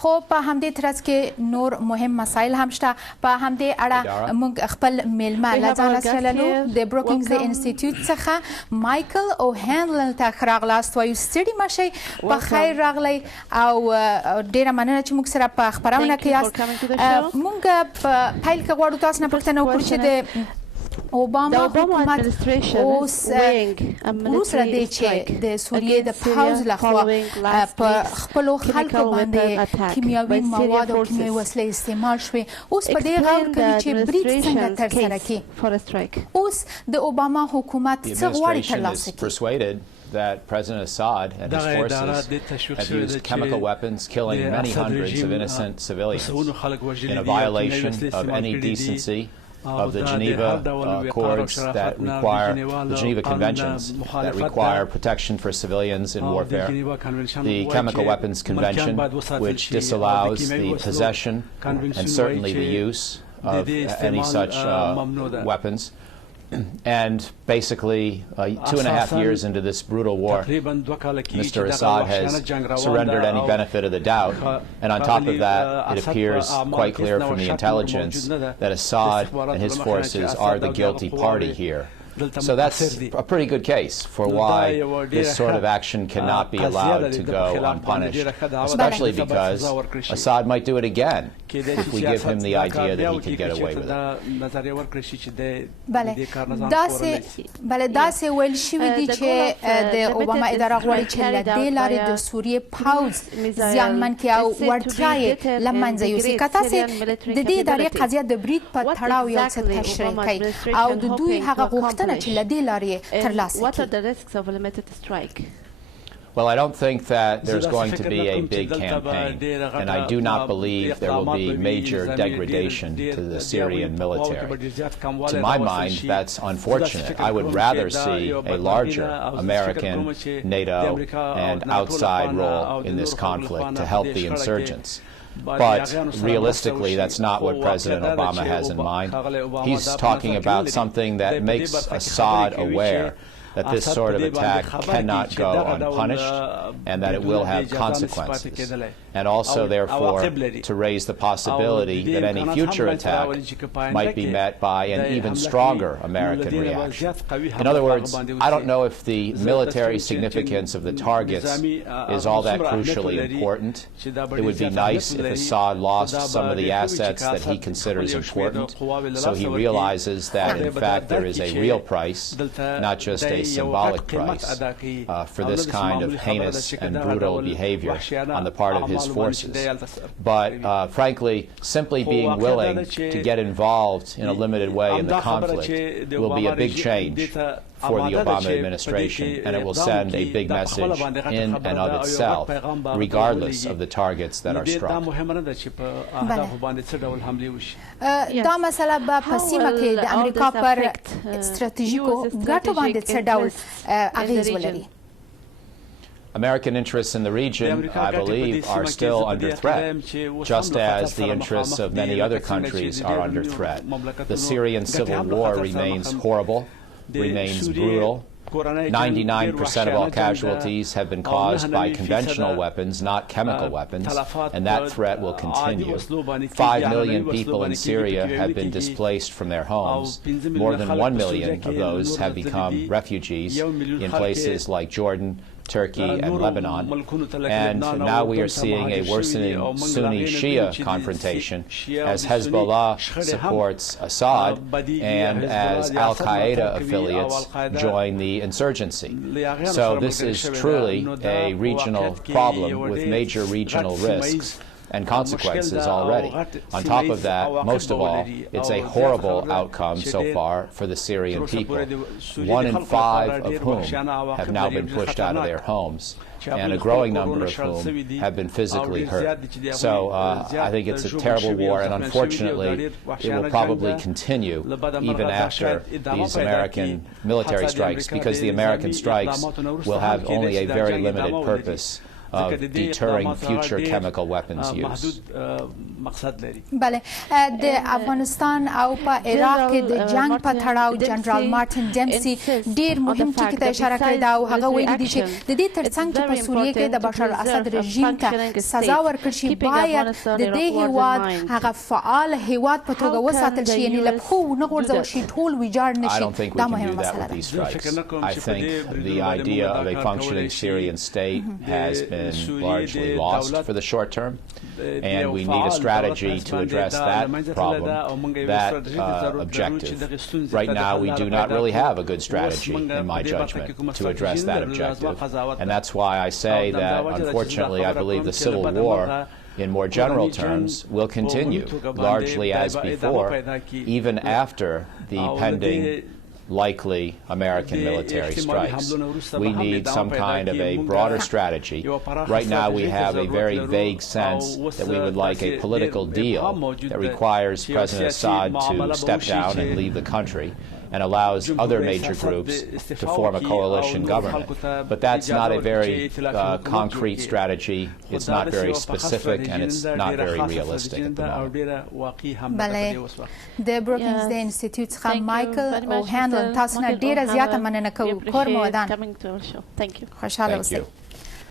خو په همدې ترڅ کې نور مهم مسایل هم شته. په همدې اړه موږ خپل میلمه له ځانه سره لرو د بروکنز د انستیتوت څخه مایکل اوهانلن ته ښه راغلاست. وایو ستړي مه شئ، په خیر راغلی او ډېره مننه چې موږ سره په خپرونه کې یاست. موږ په پیل کې غواړو تاسو نه پوښتنه وکړو چې د اوباما حکومت اوس وروسته دی چې د سوریې د پوځ لخوا په خپلو خلکو باندې کیمیاوي مواد او کیمیاوي وسلې استعمال شوې، اوس په دې غور کوي چې برید څنګه ترسره کړي. اوس د اوباما حکومت څه غواړي ترلاسه کړي؟ That President Assad and his forces have used chemical weapons, killing many hundreds of innocent civilians in a violation of any decency of the Geneva Accords that require, the Geneva Conventions that require protection for civilians in warfare, the Chemical Weapons Convention, which disallows the possession and certainly the use of any such weapons. And basically, 2.5 years into this brutal war, Mr. Assad has surrendered any benefit of the doubt. And on top of that, it appears quite clear from the intelligence that Assad and his forces are the guilty party here. So that's a pretty good case for why this sort of action cannot be allowed to go unpunished, especially because Assad might do it again if we give him the idea that he could get away with it. بله داسې ویل شوي دي چې د اوباما اداره غواړي چې له دې لارې د سوریې پوځ زیانمن کړي او وړتیا یې له منځه یوسي. که تاسې د دې ادارې قضیه د برید په تړاو یو څه تشریح کړئ او د دوی هغه غوښتنه چې له دې لارې ترلاسه کړي. Well, I don't think that there's going to be a big campaign, and I do not believe there will be major degradation to the Syrian military. To my mind, that's unfortunate. I would rather see a larger American, NATO, and outside role in this conflict to help the insurgents. But realistically, that's not what President Obama has in mind. He's talking about something that makes Assad aware that this sort of attack cannot go unpunished and that it will have consequences. And also, therefore, to raise the possibility that any future attack might be met by an even stronger American reaction. In other words, I don't know if the military significance of the targets is all that crucially important. It would be nice if Assad lost some of the assets that he considers important, so he realizes that, in fact, there is a real price, not just a symbolic price, for this kind of heinous and brutal behavior on the part of his forces. But frankly, simply being willing to get involved in a limited way in the conflict will be a big change for the Obama administration, and it will send a big message in and of itself, regardless of the targets that are struck. دا مسله به په سیمه کې د امریکا پر ستراتیژیکو ګټو باندې څه ډول اغیز ولري؟ American interests in the region, I believe, are still under threat, just as the interests of many other countries are under threat. The Syrian civil war remains horrible, remains brutal. 99% of all casualties have been caused by conventional weapons, not chemical weapons, and that threat will continue. 5 million people in Syria have been displaced from their homes. More than 1 million of those have become refugees in places like Jordan, Turkey, and Lebanon. And now we are seeing a worsening Sunni-Shia confrontation as Hezbollah supports Assad and as al-Qaeda affiliates join the insurgency. So this is truly a regional problem with major regional risks and consequences already. On top of that, most of all, it's a horrible outcome so far for the Syrian people, 1 in 5 of whom have now been pushed out of their homes, and a growing number of whom have been physically hurt. So I think it's a terrible war, and unfortunately, it will probably continue even after these American military strikes, because the American strikes will have only a very limited purpose of deterring future chemical weapons use. بله د افغانستان او په عراق کې د جنگ په تړاو جنرال مارټن ډیمسي ډیر مهم ټکی ته اشاره کړې ده او هغه ویلي دي چې د دې ترڅنګ چې په سوریه کې د بشار الاسد رژیم ته سزا ورکړل شي باید د دې هیواد هغه فعال هیواد په توګه وساتل شي یعنی له پښو ونه غورځول شي ټول ویجاړ نشي دا مهمه مسله ده. I think the idea of a functioning Syrian state has been largely lost for the short term, and we need a strategy to address that problem, that objective. Right now, we do not really have a good strategy, in my judgment, to address that objective, and that's why I say that, unfortunately, I believe the civil war, in more general terms, will continue largely as before, even after the pending likely American military strikes. We need some kind of a broader strategy. Right now we have a very vague sense that we would like a political deal that requires President Assad to step down and leave the country and allows other major groups to form a coalition government. But that's not a very concrete strategy. It's not very specific and it's not very realistic at the moment. بله د بروکنز د انستیتوت څخه مایکل اوهانلن تاسو نه ډیره زیاته مننه کوو کور مو ودان خوشحاله اوسئ.